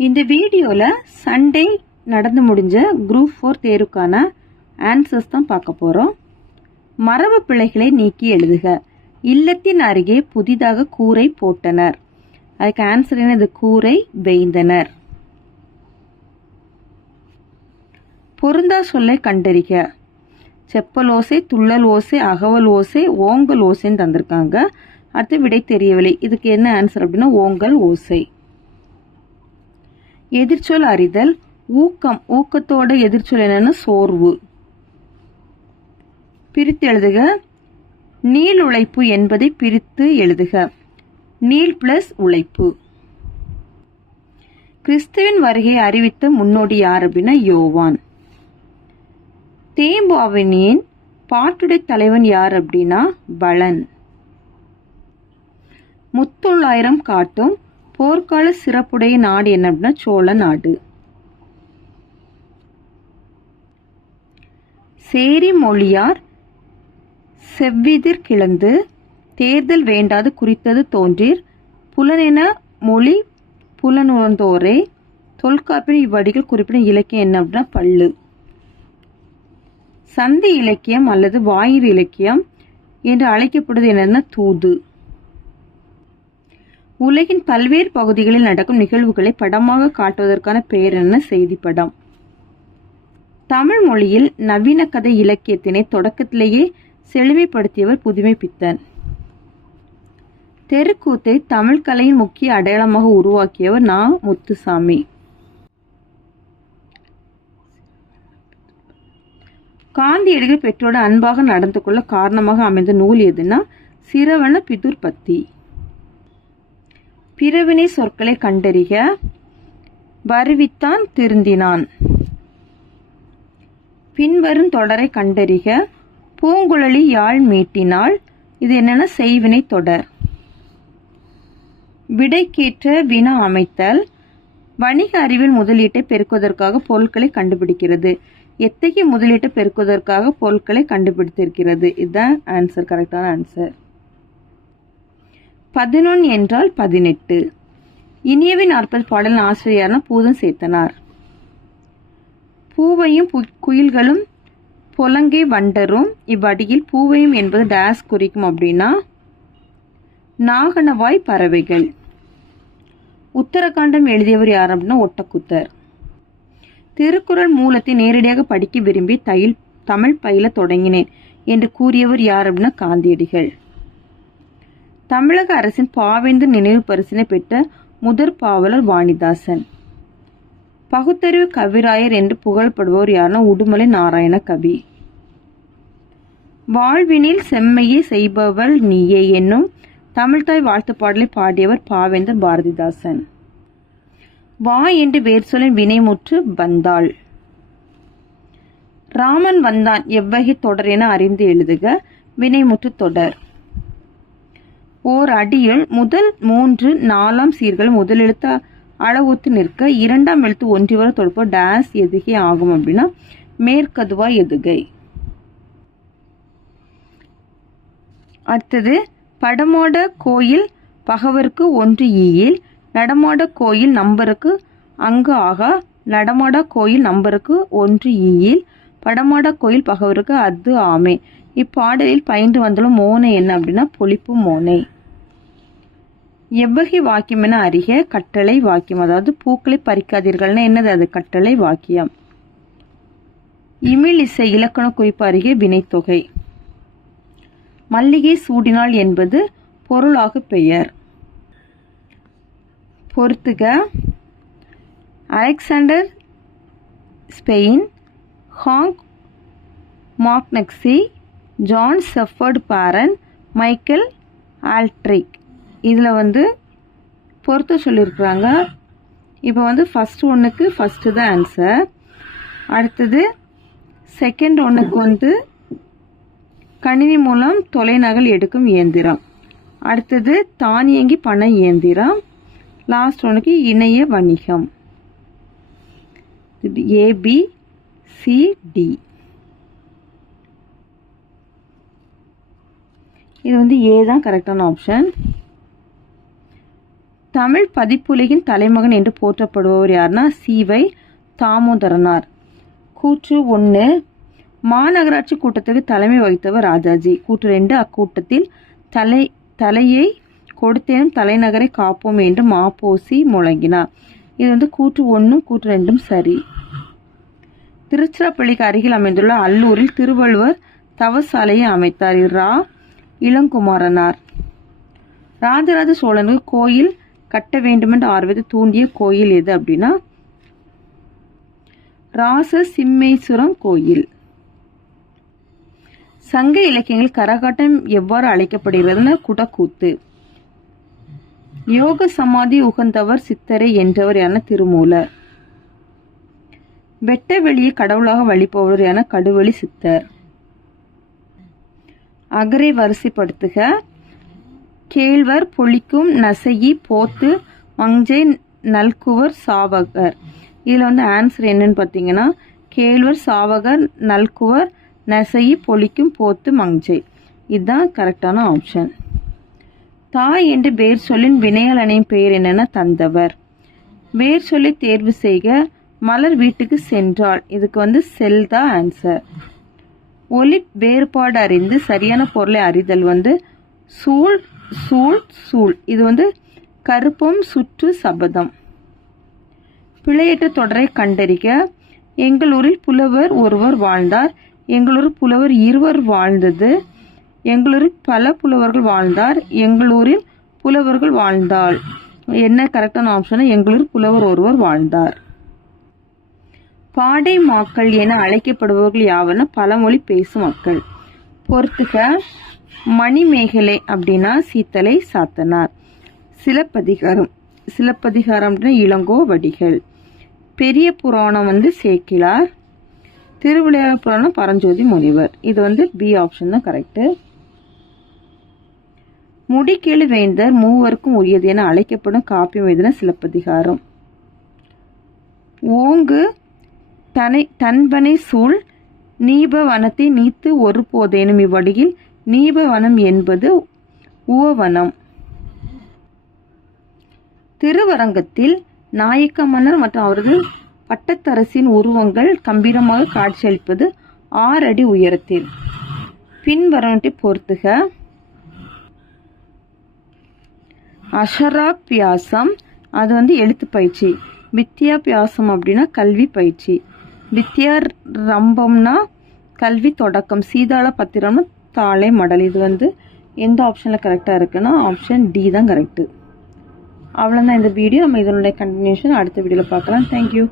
இந்த வீடியோவில் சண்டே நடந்து முடிஞ்ச குரூப் 4 தேர்வுக்கான ஆன்சர்ஸ் தான் பார்க்க போகிறோம். மரபு பிழைகளை நீக்கி எழுதுக. இல்லத்தின் அருகே புதிதாக கூரை போட்டனர். அதுக்கு ஆன்சர் என்னது? கூரை வேய்ந்தனர். பொருந்தா சொல்லை கண்டறிக. செப்பல் ஓசை, துள்ளல் ஓசை, அகவல் ஓசை, ஓங்கல் ஓசைன்னு தந்திருக்காங்க. அடுத்து விடை தெரியவில்லை. இதுக்கு என்ன ஆன்சர் அப்படின்னா ஓங்கல் ஓசை. எதிர்ச்சொல் அறிதல். ஊக்கம், ஊக்கத்தோட எதிர்ச்சொல் என்னன்னா சோர்வு. பிரித்து எழுதுக. நீள் உழைப்பு என்பதை பிரித்து எழுதுக. நீள் பிளஸ் உழைப்பு. கிறிஸ்துவின் வருகையை அறிவித்த முன்னோடி யார் அப்படின்னா யோவான். தேம்பாவணியின் பாட்டுடை தலைவன் யார் அப்படின்னா பலன். முத்தொள்ளாயிரம் காட்டும் போர்க்கால சிறப்புடைய நாடு என்ன அப்படின்னா சோழ நாடு. சேரி மொழியார் செவ்விதிர் கிளந்து தேர்தல் வேண்டாது குறித்தது தோன்றீர் புலனென மொழி புலனுணர்ந்தோரே. தொல்காப்பின் இவ்வடிகள் குறிப்பிடும் இலக்கியம் என்ன அப்படின்னா பள்ளு. சந்தி இலக்கியம் அல்லது வாயிறு இலக்கியம் என்று அழைக்கப்படுவது என்னன்னா தூது. உலகின் பல்வேறு பகுதிகளில் நடக்கும் நிகழ்வுகளை படமாக காட்டுவதற்கான பெயர் என்ன? செய்தி படம். தமிழ் மொழியில் நவீன கதை இலக்கியத்தினை தொடக்கத்திலேயே செழுமைப்படுத்தியவர் புதுமை பித்தன். தெருக்கூத்தை தமிழ் கலையின் முக்கிய அடையாளமாக உருவாக்கியவர் நா. முத்துசாமி. காந்தியடிகள் பெற்றோடு அன்பாக நடந்து கொள்ள காரணமாக அமைந்த நூல் எதுனா சிரவண பிதுர் பத்தி. பிறவினை சொற்களை கண்டறிக. வருவித்தான் திருந்தினான். பின்வரும் தொடரை கண்டறிக. பூங்குழலி யாழ் மீட்டினாள். இது என்னன்னா செய்வினை தொடர். விடைக்கேற்ற வினா அமைத்தல். வணிக அறிவியல் முதலீட்டை பெருக்குவதற்காக பொருட்களை கண்டுபிடிக்கிறது. எத்தகைய முதலீட்டை பெருக்குவதற்காக பொருட்களை கண்டுபிடித்திருக்கிறது? இதுதான் ஆன்சர், கரெக்டான ஆன்சர். 11 என்றால் 18. இனியவை 40 பாடல் ஆசிரியர்னா பூதம் சேத்தனார். பூவையும் குயில்களும் பொலங்கை வண்டரும் இவ்வடியில் பூவையும் என்பது டேஸ் குறிக்கும் அப்படின்னா நாகனவாய் பறவைகள். உத்தரகாண்டம் எழுதியவர் யார் அப்படின்னா ஒட்டக்குத்தர். திருக்குறள் மூலத்தை நேரடியாக படிக்க விரும்பி தமிழ் பயில தொடங்கினேன் என்று கூறியவர் யார் அப்படின்னா காந்தியடிகள். தமிழக அரசின் பாவேந்தர் நினைவு பரிசினை பெற்ற முதற் பாவலர் வாணிதாசன். பகுத்தறிவு கவிராயர் என்று புகழப்படுபவர் யாருன்னா உடுமலை நாராயண கவி. வாழ்வினில் செம்மையை செய்பவள் நீயே என்னும் தமிழ்தாய் வாழ்த்து பாடலை பாடியவர் பாவேந்தர் பாரதிதாசன். வா என்று வேர் சொல்லின் வினைமுற்று வந்தாள். ராமன் வந்தான் எவ்வகை தொடர் என அறிந்து எழுதுக. வினைமுற்று தொடர். ஓர் அடியில் முதல் 3 4 சீர்கள் முதலெழுத்து அளவுத்து நிற்க இரண்டாம் எழுத்து ஒன்றி வர தொடர்பு டேஸ் எதுகை ஆகும் அப்படின்னா மேற்கதுவா எதுகை. அடுத்தது படமாட கோயில் பகவருக்கு 1 ஈயில் நடமாட கோயில் நம்பருக்கு அங்கு ஆகா. நடமாட கோயில் நம்பருக்கு 1 ஈயில் படமாட கோயில் பகவருக்கு அது ஆமை. இப்பாடலில் பயின்று வந்துள்ள மோனை என்ன அப்படின்னா பொழிப்பு மோனை. எவ்வகை வாக்கியம் என அறிக. கட்டளை வாக்கியம். அதாவது பூக்களை பறிக்காதீர்கள்னா என்னது? அது கட்டளை வாக்கியம். இமிழ் இசை இலக்கண குறிப்பு அறிக. வினைத்தொகை. மல்லிகை சூடினாள் என்பது பொருளாகு பெயர். பொறுத்துக. அலெக்சாண்டர் ஸ்பெயின், ஹாங் மாக்னக்சி, ஜான் செஃபர்ட் பாரன், மைக்கேல் ஆல்ட்ரிக். இதில் பொறுத்து சொல்லியிருக்கிறாங்க. இப்போ ஃபர்ஸ்ட் ஒன்றுக்கு ஃபஸ்ட்டு தான் ஆன்சர். அடுத்தது செகண்ட் ஒன்றுக்கு கணினி மூலம் தொலைநகல் எடுக்கும் இயந்திரம். அடுத்தது தானியங்கி பண இயந்திரம். லாஸ்ட் ஒன்றுக்கு இணைய வணிகம். ABCD. இது ஏ தான் கரெக்டான ஆப்ஷன். தமிழ் பதிப்புலகின் தலைமகன் என்று போற்றப்படுபவர் யாருன்னா சி.வை. தாமோதரனார். கூற்று 1, மாநகராட்சி கூட்டத்துக்கு தலைமை வகித்தவர் ராஜாஜி. கூற்று 2, அக்கூட்டத்தில் தலையை கொடுத்தேனும் தலைநகரை காப்போம் என்று மாப்போசி முழங்கினார். இது கூற்று 1, கூற்று 2 சரி. திருச்சிராப்பள்ளிக்கு அருகில் அமைந்துள்ள அல்லூரில் திருவள்ளுவர் தவசாலையை அமைத்தார். ரா. இளங்குமரனார். ராஜராஜ சோழனுக்கு கோயில் கட்ட வேண்டுமென்று ஆர்வத்தை தூண்டிய கோயில் எது அப்படின்னா ராசசிம்மேஸ்வரம் கோயில். சங்க இலக்கியங்கள் கரகாட்டம் எவ்வாறு அழைக்கப்படுகிறதுன்னு குடக்கூத்து. யோக சமாதி உகந்தவர் சித்தரை என்றவர் என திருமூலர். வெட்ட வெளியை கடவுளாக வழிபவர் என கடுவெளி சித்தர். அகரை வரிசைப்படுத்துக. கேழ்வர் பொழிக்கும் நசையி போத்து மஞ்சை நல்குவர் சாவகர். இதில் ஆன்சர் என்னன்னு பார்த்தீங்கன்னா கேழ்வர் சாவகர் நல்குவர் நசையி பொழிக்கும் போத்து மஞ்சை. இதுதான் கரெக்டான ஆப்ஷன். தாய் என்று வேர் சொல்லின் வினையாளனின் பெயர் என்னன்னா தந்தவர். வேர் சொல்லி தேர்வு செய்க. மலர் வீட்டுக்கு சென்றாள். இதுக்கு செல் தான் ஆன்சர். ஒலி வேறுபாடு அறிந்து சரியான பொருளை அறிதல் சூழ் சூழ் சூழ். இது கருப்பம் சுற்று சபதம். பிழையற்ற தொடரை கண்டறிக. எங்களூரில் புலவர் ஒருவர் வாழ்ந்தார். எங்களூரில் புலவர் இருவர் வாழ்ந்தது. எங்களூரில் பல புலவர்கள் வாழ்ந்தார். எங்களூரில் புலவர்கள் வாழ்ந்தாள். என்ன கரெக்டான ஆப்ஷன்? எங்களூரில் புலவர் ஒருவர் வாழ்ந்தார். பாடை மாக்கள் என அழைக்கப்படுபவர்கள் யாவன பழமொழி பேசும் மக்கள். பொறுத்துக. மணிமேகலை அப்படின்னா சீத்தலை சாத்தனார். சிலப்பதிகாரம். சிலப்பதிகாரம் அப்படின்னா இளங்கோவடிகள். பெரிய புராணம் சேக்கிழார். திருவிளையாடல் புராணம் பரஞ்சோதி முனிவர். இது பி ஆப்ஷன் தான் கரெக்டு. முடிக்கேளு வேந்தர் மூவருக்கும் உரியது என அழைக்கப்படும் காப்பியம் எதுனா சிலப்பதிகாரம். ஓங்கு தன்பனை சூழ் நீபவனத்தை நீத்து ஒரு போதேனும் இவ்வடியில் நீபவனம் என்பது உவவனம். திருவரங்கத்தில் நாயக்க மன்னர் மற்றும் அவரது பட்டத்தரசின் உருவங்கள் கம்பீரமாக காட்சியளிப்பது 6 அடி உயரத்தில். பின்வரவற்றை பொறுத்துக. அஷராபியாசம் அது எழுத்து பயிற்சி. வித்யாபியாசம் அப்படின்னா கல்வி பயிற்சி. வித்யாரம்பம்னா கல்வி தொடக்கம். சீதாள பத்திரம்னா தாளை மடல். இது எந்த ஆப்ஷனில் கரெக்டாக இருக்குன்னா ஆப்ஷன் டி தான் கரெக்டு. அவ்வளோதான் இந்த வீடியோ. நம்ம இதனுடைய கண்டினியூஷன் அடுத்த வீடியோவில் பார்க்கலாம். தேங்க்யூ.